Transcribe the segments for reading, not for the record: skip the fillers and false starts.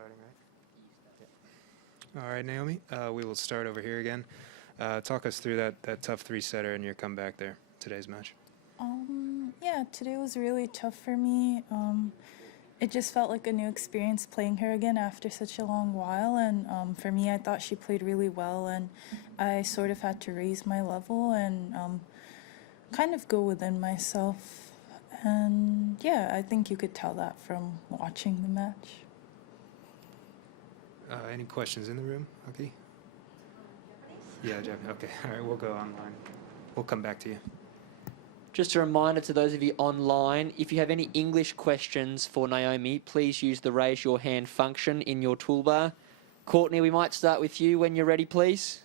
starting, right? Yeah. All right, Naomi, we will start over here again. Talk us through that tough three-setter and your comeback there, today's match. Yeah, today was really tough for me. It just felt like a new experience playing her again after such a long while. And for me, I thought she played really well, and I sort of had to raise my level and kind of go within myself. And yeah, I think you could tell that from watching the match. Any questions in the room? Okay. Yeah, Jeff. Okay. All right, we'll go online. We'll come back to you. Just a reminder to those of you online, if you have any English questions for Naomi, please use the raise your hand function in your toolbar. Courtney, we might start with you when you're ready, please.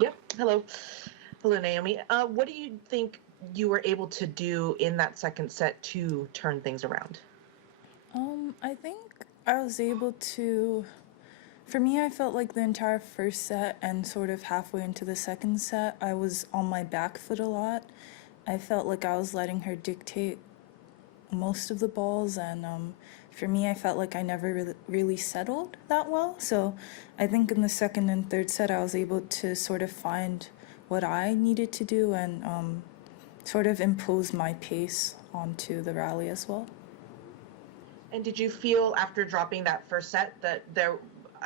Yep. Hello. Hello, Naomi. What do you think you were able to do in that second set to turn things around? I think I was able to... For me, I felt like the entire first set and sort of halfway into the second set, I was on my back foot a lot. I felt like I was letting her dictate most of the balls, and for me, I felt like I never really settled that well. So I think in the second and third set, I was able to sort of find what I needed to do and sort of impose my pace onto the rally as well. And did you feel after dropping that first set that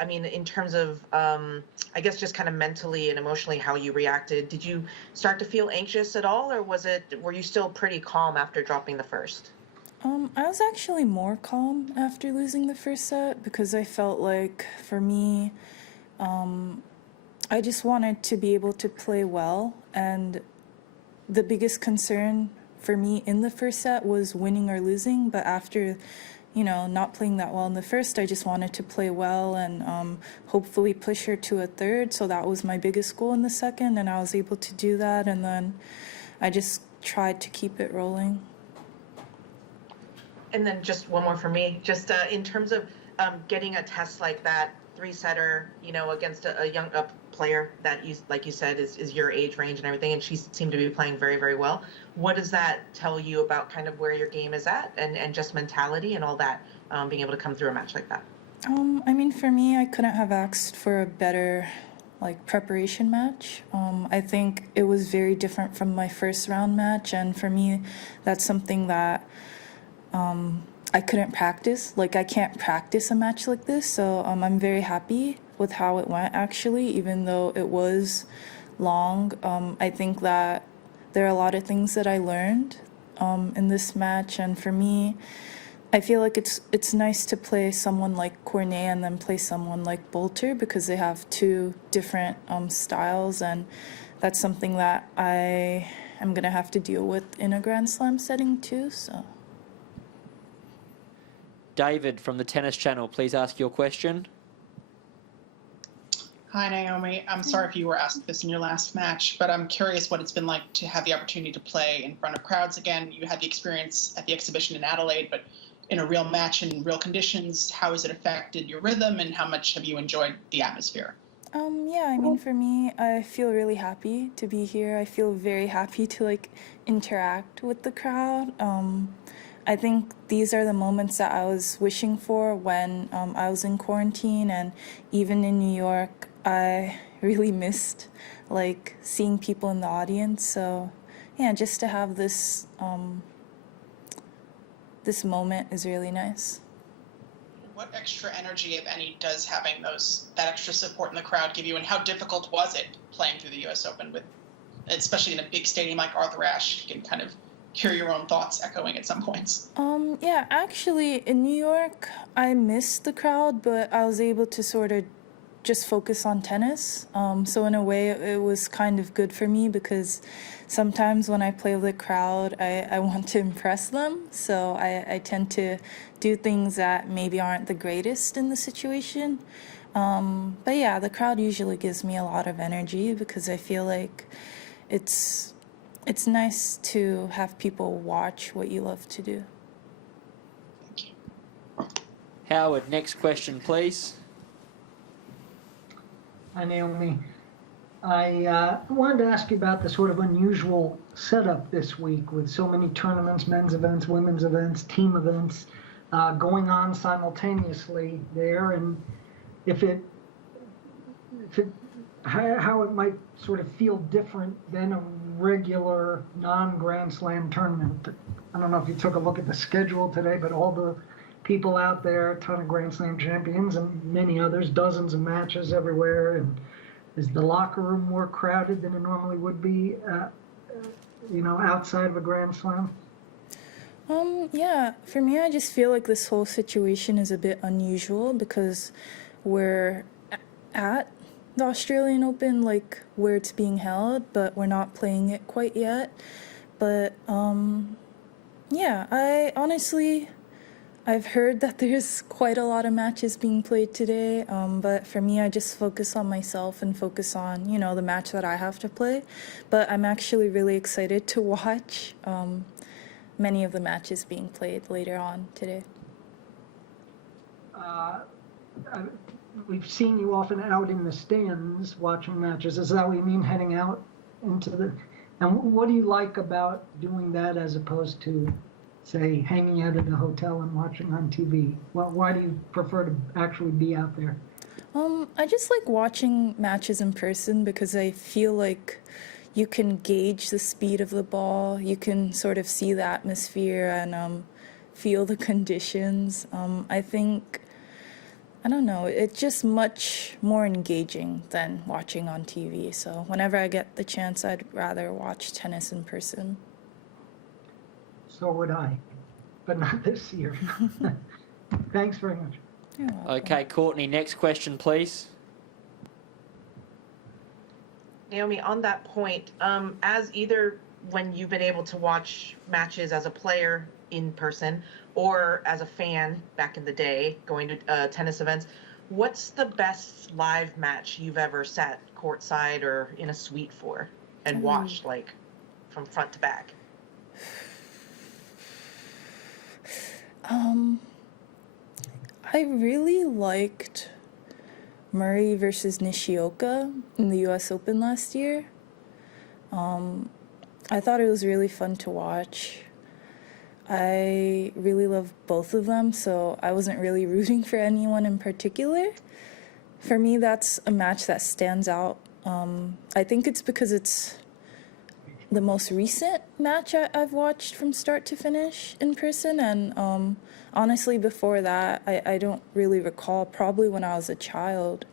in terms of, I guess just kind of mentally and emotionally how you reacted, did you start to feel anxious at all, or were you still pretty calm after dropping the first? I was actually more calm after losing the first set because I felt like, for me, I just wanted to be able to play well, and the biggest concern for me in the first set was winning or losing, but after not playing that well in the first, I just wanted to play well and hopefully push her to a third. So that was my biggest goal in the second, and I was able to do that. And then I just tried to keep it rolling. And then just one more for me, just in terms of getting a test like that, three-setter, against a young player that, like you said, is your age range and everything, and she seemed to be playing very, very well. What does that tell you about kind of where your game is at and just mentality and all that, being able to come through a match like that? For me, I couldn't have asked for a better preparation match. I think it was very different from my first round match, and for me, that's something that I couldn't practice. I can't practice a match like this, so I'm very happy with how it went, actually, even though it was long. I think that there are a lot of things that I learned in this match, and for me, I feel like it's nice to play someone like Cornet and then play someone like Boulter because they have two different styles, and that's something that I am going to have to deal with in a Grand Slam setting too, so... David from the Tennis Channel, please ask your question. Hi, Naomi. I'm sorry if you were asked this in your last match, but I'm curious what it's been like to have the opportunity to play in front of crowds again. You had the experience at the exhibition in Adelaide, but in a real match in real conditions, how has it affected your rhythm, and how much have you enjoyed the atmosphere? For me, I feel really happy to be here. I feel very happy to interact with the crowd. I think these are the moments that I was wishing for when I was in quarantine, and even in New York, I really missed seeing people in the audience. So yeah, just to have this this moment is really nice. What extra energy, if any, does having that extra support in the crowd give you, and how difficult was it playing through the U.S. Open especially in a big stadium like Arthur Ashe? You can kind of hear your own thoughts echoing at some points. Actually, in New York, I missed the crowd, but I was able to sort of just focus on tennis. So in a way, it was kind of good for me because sometimes when I play with the crowd, I want to impress them. So I tend to do things that maybe aren't the greatest in the situation. But yeah, the crowd usually gives me a lot of energy because I feel like it's nice to have people watch what you love to do. Thank you. Howard, next question, please. Hi, Naomi. I wanted to ask you about the sort of unusual setup this week with so many tournaments, men's events, women's events, team events. going on simultaneously there, and if it how it might sort of feel different than a regular non-Grand Slam tournament. I don't know if you took a look at the schedule today, but all the people out there, a ton of Grand Slam champions and many others, dozens of matches everywhere. And is the locker room more crowded than it normally would be, outside of a Grand Slam? Yeah, for me, I just feel like this whole situation is a bit unusual because we're at the Australian Open, like where it's being held, but we're not playing it quite yet. But yeah, I've heard that there's quite a lot of matches being played today, but for me, I just focus on myself and focus on, the match that I have to play. But I'm actually really excited to watch many of the matches being played later on today. We've seen you often out in the stands watching matches. Is that what you mean, heading out into the... And what do you like about doing that as opposed to, say, hanging out at a hotel and watching on TV? Why do you prefer to actually be out there? I just like watching matches in person because I feel like you can gauge the speed of the ball. You can sort of see the atmosphere and feel the conditions. I don't know, it's just much more engaging than watching on TV. So whenever I get the chance, I'd rather watch tennis in person. So would I, but not this year. Thanks very much. You're welcome. Okay, Courtney, next question, please. Naomi, on that point, as either when you've been able to watch matches as a player in person or as a fan back in the day going to tennis events, what's the best live match you've ever sat courtside or in a suite for and watched, like from front to back? I really liked Murray versus Nishioka in the US Open last year. I thought it was really fun to watch. I really love both of them, so I wasn't really rooting for anyone in particular. For me, that's a match that stands out. I think it's because it's the most recent match I've watched from start to finish in person, and honestly, before that, I don't really recall, probably when I was a child.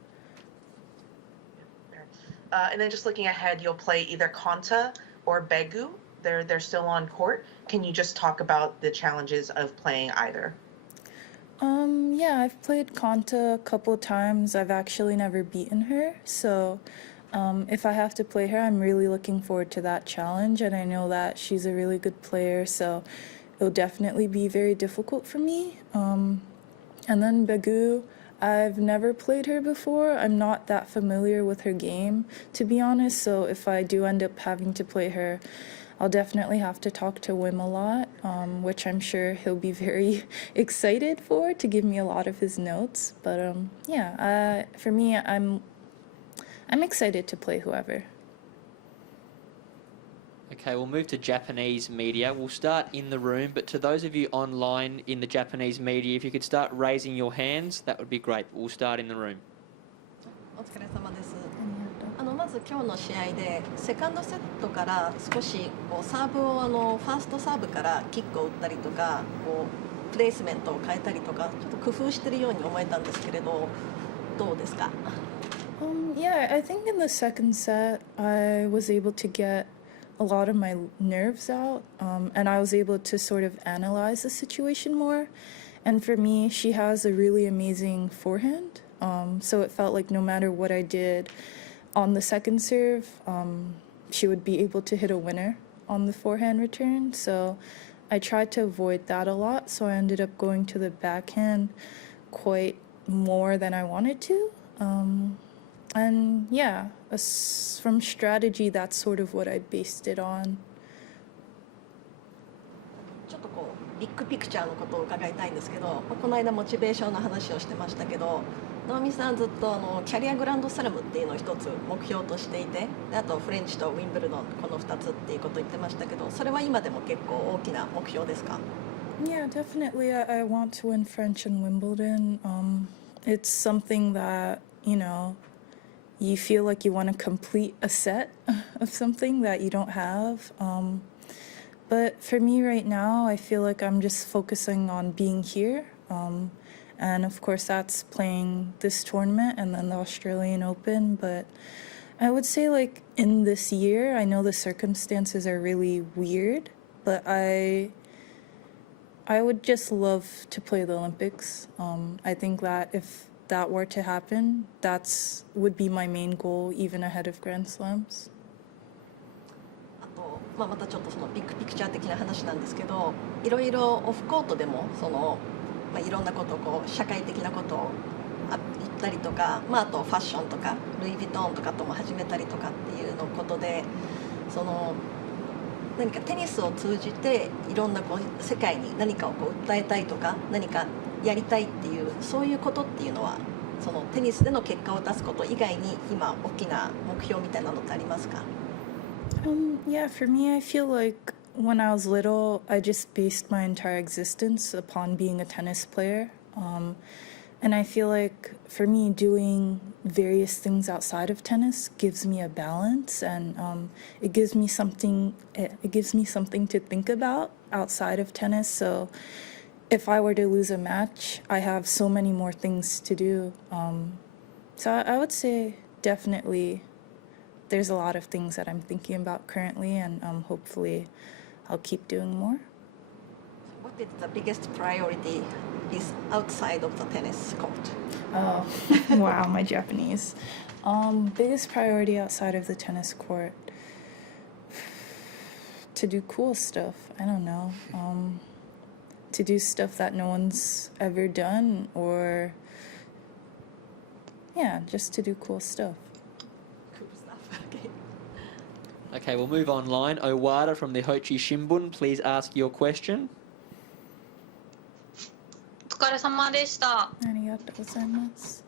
And then just looking ahead, you'll play either Konta or Begu. They're still on court. Can you just talk about the challenges of playing either? Yeah, I've played Konta a couple of times. I've actually never beaten her, so if I have to play her, I'm really looking forward to that challenge, and I know that she's a really good player, so it'll definitely be very difficult for me. And then Begu, I've never played her before. I'm not that familiar with her game, to be honest, so if I do end up having to play her, I'll definitely have to talk to Wim a lot, which I'm sure he'll be very excited for, to give me a lot of his notes. But yeah, for me, I'm excited to play whoever. Okay, we'll move to Japanese media. We'll start in the room, but to those of you online in the Japanese media, if you could start raising your hands, that would be great. We'll start in the room. お疲れ様です。まず今日の試合でセカンドセットから少しこうサーブをファーストサーブからキックを打ったりとかこうプレイスメントを変えたりとかちょっと工夫してるように思えたんですけれどどうですか? Yeah, I think in the second set I was able to get a lot of my nerves out, and I was able to sort of analyze the situation more. And for me, she has a really amazing forehand, so it felt like no matter what I did on the second serve, she would be able to hit a winner on the forehand return. So I tried to avoid that a lot, so I ended up going to the backhand quite more than I wanted to. And yeah, from strategy, that's sort of what I based it on. ちょっとこうビッグピクチャーのことを伺いたいんですけど、この間モチベーションの話をしてましたけど、直美さんずっとキャリアグランドスラムっていうのを一つ目標としていて、であとフレンチとウィンブルドンこの2つっていうことを言ってましたけど、それは今でも結構大きな目標ですか? Yeah, definitely. I want to win French and Wimbledon. It's something that, you feel like you want to complete a set of something that you don't have. But for me right now, I feel like I'm just focusing on being here. And of course, that's playing this tournament and then the Australian Open. But I would say, like, in this year, I know the circumstances are really weird, but I would just love to play the Olympics. I think that if that were to happen, would be my main goal, even ahead of Grand Slams. あと、またちょっとそのビッグピクチャー的な話なんですけど、いろいろオフコートでもいろんなことを社会的なことを言ったりとか、あとファッションとかルイ・ヴィトンとかとも始めたりとかっていうのことで、何かテニスを通じていろんな世界に何かを訴えたいとか何かやりたいっていうそういうことっていうのはそのテニスでの結果を出すこと以外に今大きな目標みたいなのってありますか？ Yeah, for me, I feel like when I was little, I just based my entire existence upon being a tennis player. And I feel like for me, doing various things outside of tennis gives me a balance, and it gives me something. It gives me something to think about outside of tennis. So, if I were to lose a match, I have so many more things to do. So I would say definitely there's a lot of things that I'm thinking about currently, and hopefully I'll keep doing more. What is the biggest priority is outside of the tennis court? Oh, wow, my Japanese. Biggest priority outside of the tennis court. To do cool stuff. I don't know. To do stuff that no one's ever done, or yeah, just to do cool stuff. Cool stuff. Okay. Okay, we'll move online. Owada from the Hochi Shimbun, please ask your question. お疲れ様でした。Arigatou gozaimasu.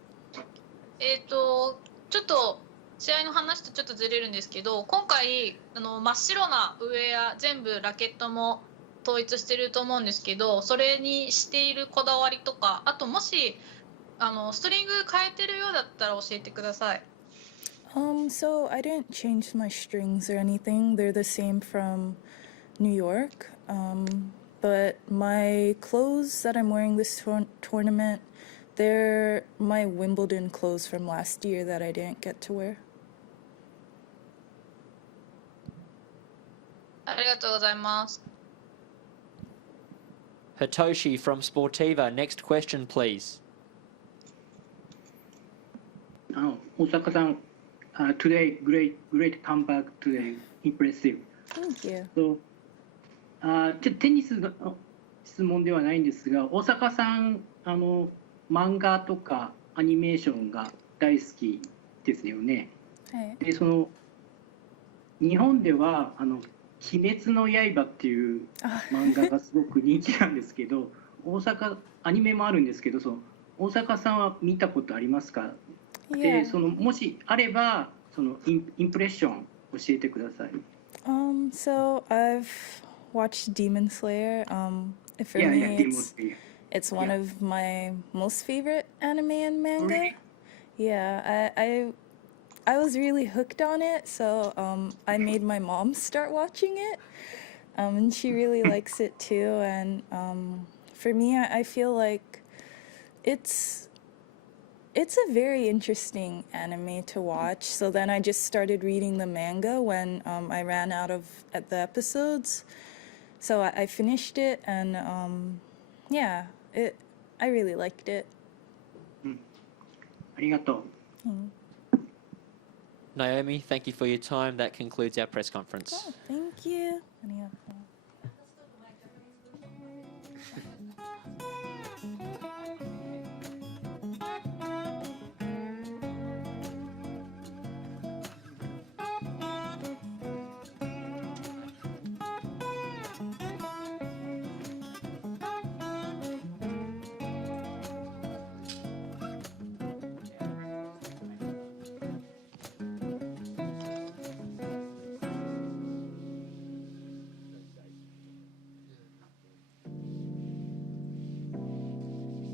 ちょっと試合の話とちょっとずれるんですけど、今回真っ白なウェア全部ラケットも統一してると思うんですけど、それにしているこだわりとか、あともしストリング変えてるようだったら教えてください。So I didn't change my strings or anything. They're the same from New York. But my clothes that I'm wearing this tournament, they're my Wimbledon clothes from last year that I didn't get to wear. ありがとうございます。Hitoshi from Sportiva, next question, please. Osaka-san, today, great comeback today, impressive. Thank you. So, テニスの質問ではないんですが、大阪さん漫画とかアニメーションが大好きですよね。はい。で日本では鬼滅の刃っていう漫画がすごく人気なんですけど、アニメもあるんですけど、大阪さんは見たことありますか？でもしあればインプレッション教えてください。So I've watched Demon Slayer. For me, it's one of my most favorite anime and manga. Really? Yeah, I was really hooked on it, so I made my mom start watching it, and she really likes it too. And for me, I feel like it's a very interesting anime to watch. So then I just started reading the manga when I ran out of the episodes. So I finished it, and yeah, I really liked it. ありがとう。 Naomi, thank you for your time. That concludes our press conference. Oh, thank